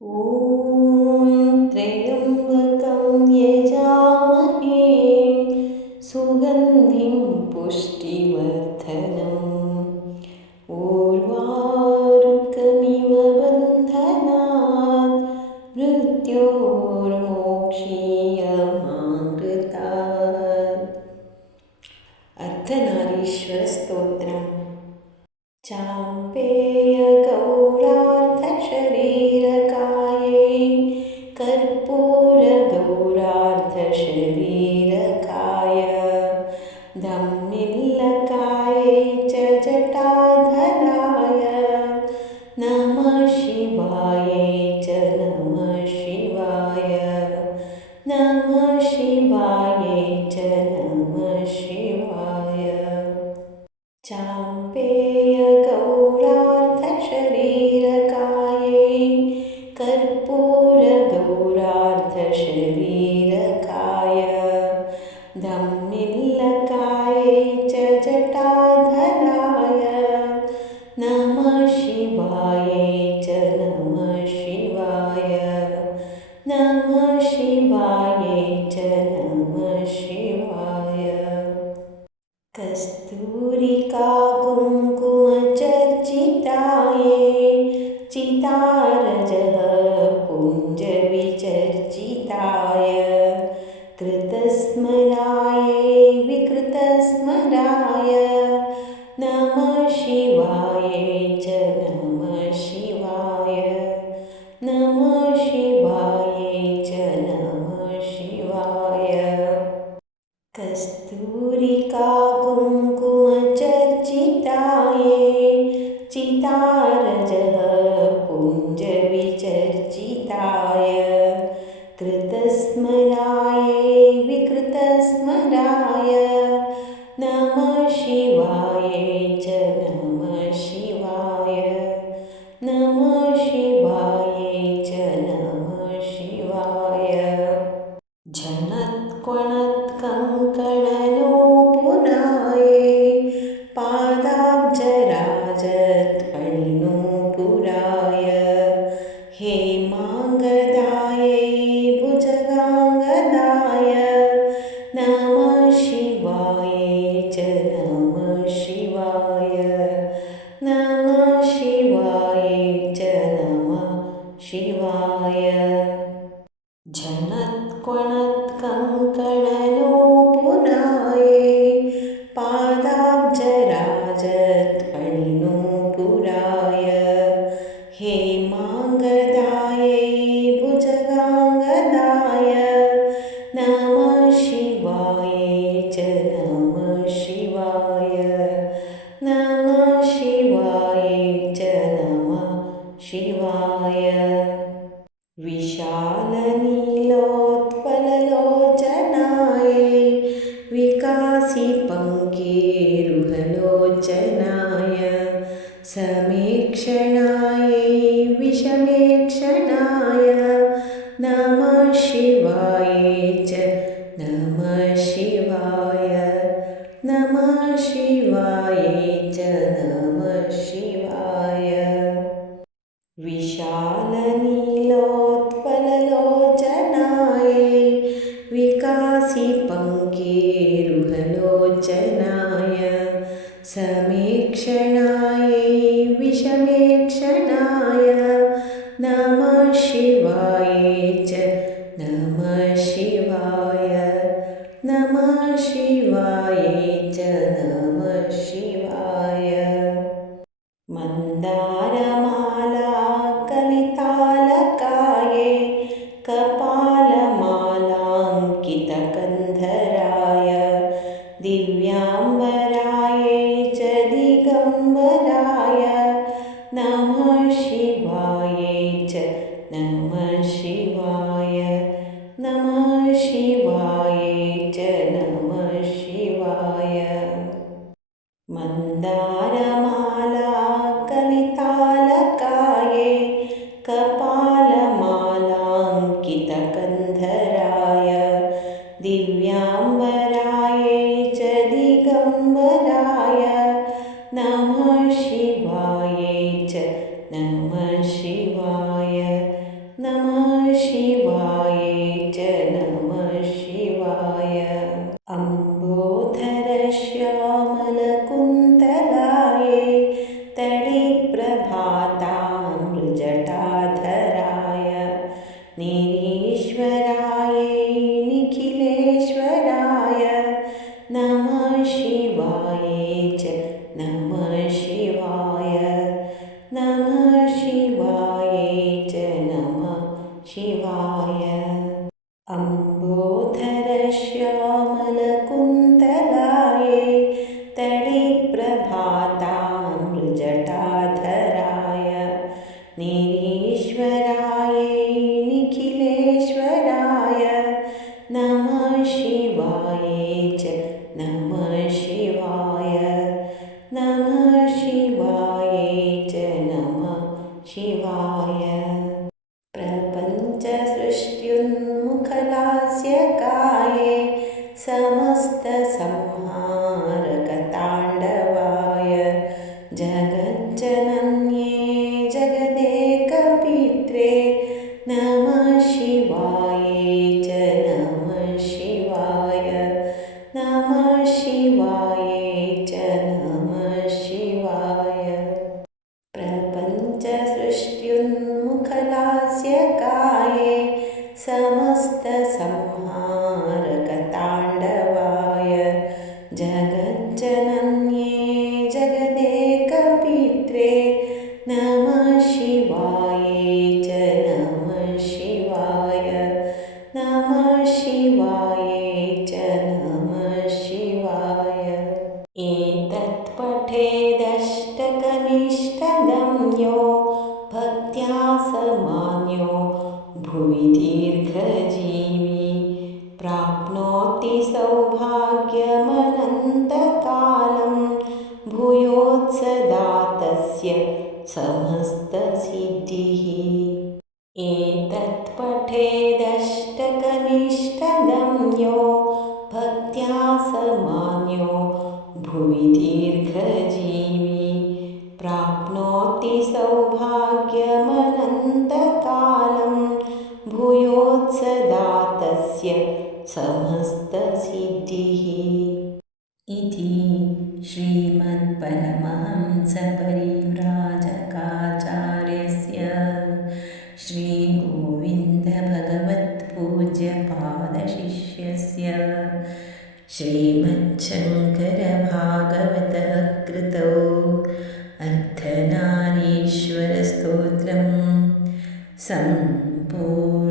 ॐ त्र्यम्बकं यजामहे सुगन्धिं पुष्टिवर्धनम् उर्वारुकमिव बन्धनात् मृत्योर्मोक्षीयमामृतात्। अर्धनारीश्वरस्तोत्रम्। चाम्पेयगौरार्धशरीरकायै कर्पूरगौरार्धशरीरकाय धम्मिल्लकायै च जटाधराय नमः शिवायै च नमः शिवाय नमः शिवायै च नमः शिवाय। चाम्पेयगौरार्धशरीरकायै कर्पूरगौरार्धशरीरकाय धम्मिल्लकायै च जटाधराय नमः शिवायै च नमः शिवाय नमः शिवायै च नमः शिवाय। कस्तूरिका कुङ्कुमचर्चितायै चितारजः पुञ्जविचर्चिताय कृतस्मरायै विकृतस्मराय नमः शिवायै च नमः शिवाय नमः शिवायै च नमः शिवाय। कस्तूरिका कुङ्कुमचर्चितायै चितारजः पुञ्जविचर्चिताय कृतस्मरायै विकृतस्मराय नमः शिवायै च नमः शिवाय नमः शिवायै च नमः शिवाय। झनत्क्वणत्कङ्कणनूपुरायै पादाब्जराजध्वनिनूपुराय हेमाङ्गदायै भुजगाङ्गदाय नमः शिवायै च नमः शिवाय नमः शिवायै च नमः शिवाय। झनत्क्वणत्कङ्कणनूपुरायै पादाब्जराजध्वनिनूपुराय हेमाङ्गदायै भुजगाङ्गदाय नमः शिवायै च नमः शिवाय नमः शिवायै च नमः शिवाय। विशालनीलोत्पललोचनायै विकासिपङ्केरुहलोचनाय समेक्षणायै विषमेक्षणाय नमः शिवायै च नमः शिवाय नमः शिवायै च नमः शिवाय। विशालनीलोत्पललोचनायै विकासिपङ्केरुहलोचनाय समेक्षणायै विषमेक्षणाय नमः शिवायै च नमः शिवाय नमः शिवायै च नमः शिवाय। मन्दारमाला कलितालकायै कपालमालाङ्कितकन्धराय दिव्याम्बरायै च दिगम्बराय नमः शिवायै च नमः शिवाय नमः शिवायै च नमः शिवाय। मन्दारमाला कलितालकायै कपालमालाङ्कितकन्धराय दिव्याम्बरायै च दिगम्बराय नमः शिवायै च नमः शिवाय शिवाय अम्बोधरश्यामलकुन्तलायै तडिप्रभातामृजटाधराय निरीश्वरायै निखिलेश्वराय नमः शिवायै च नमः शिवाय नमः शिवायै च नमः शिवाय प्रपञ्चसृष्ट्युन्मुखलास्यकाये समस्तसंहारकताण्डवाय जगज्जनन्ये जगदेकपित्रे नमः शिवायै च नमः शिवाय नमः शिवायै च नमः शिवाय प्रपञ्चसृष्ट्युन्मुखलास्यकाये समस्तसंहारकताण्डवाय जगज्जनन्ये जगदेकपित्रे नमः शिवायै च नमः शिवाय नमः शिवायै च नमः शिवाय एतत् पठेदष्टकनिष्ठदं यो भक्त्या समान्यो भुवि दीर्घजीवी प्राप्नोति सौभाग्यमनन्तकालं भूयोत्सदा तस्य समस्तसिद्धिः एतत् पठेदष्टकनिष्ठदं यो भक्त्या समान्यो भुवि दीर्घजीवी प्राप्नोति सौभाग्यमनन्तकालं भूयोत्सदा तस्य समस्तसिद्धिः इति श्रीमत्परमहंसपरिव्राजकाचार्यस्य श्रीगोविन्दभगवत्पूज्यपादशिष्यस्य श्रीमच्छङ्करभागवतः कृतौ अर्धनारीश्वरस्तोत्रं सम्पूर्णम्।